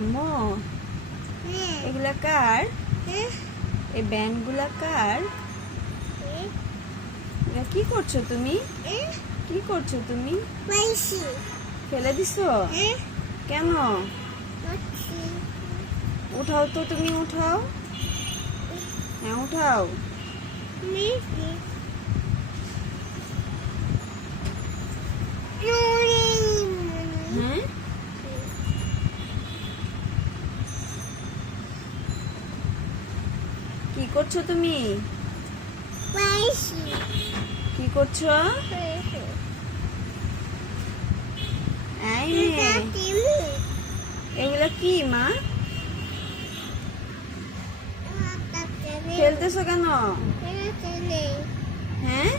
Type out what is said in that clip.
আম্মু এগুলা কার? এই ব্যান্ডগুলা কার? কি করছো তুমি? কি করছো তুমি? ফেলে দিছো কেন? উঠাও তো, তুমি উঠাও। হ্যাঁ উঠাও। হ্যাঁ কি করছো তুমি? কি করছো? এই মেয়ে, এগুলা কি মা? ফেলতেছো কেন? হ্যাঁ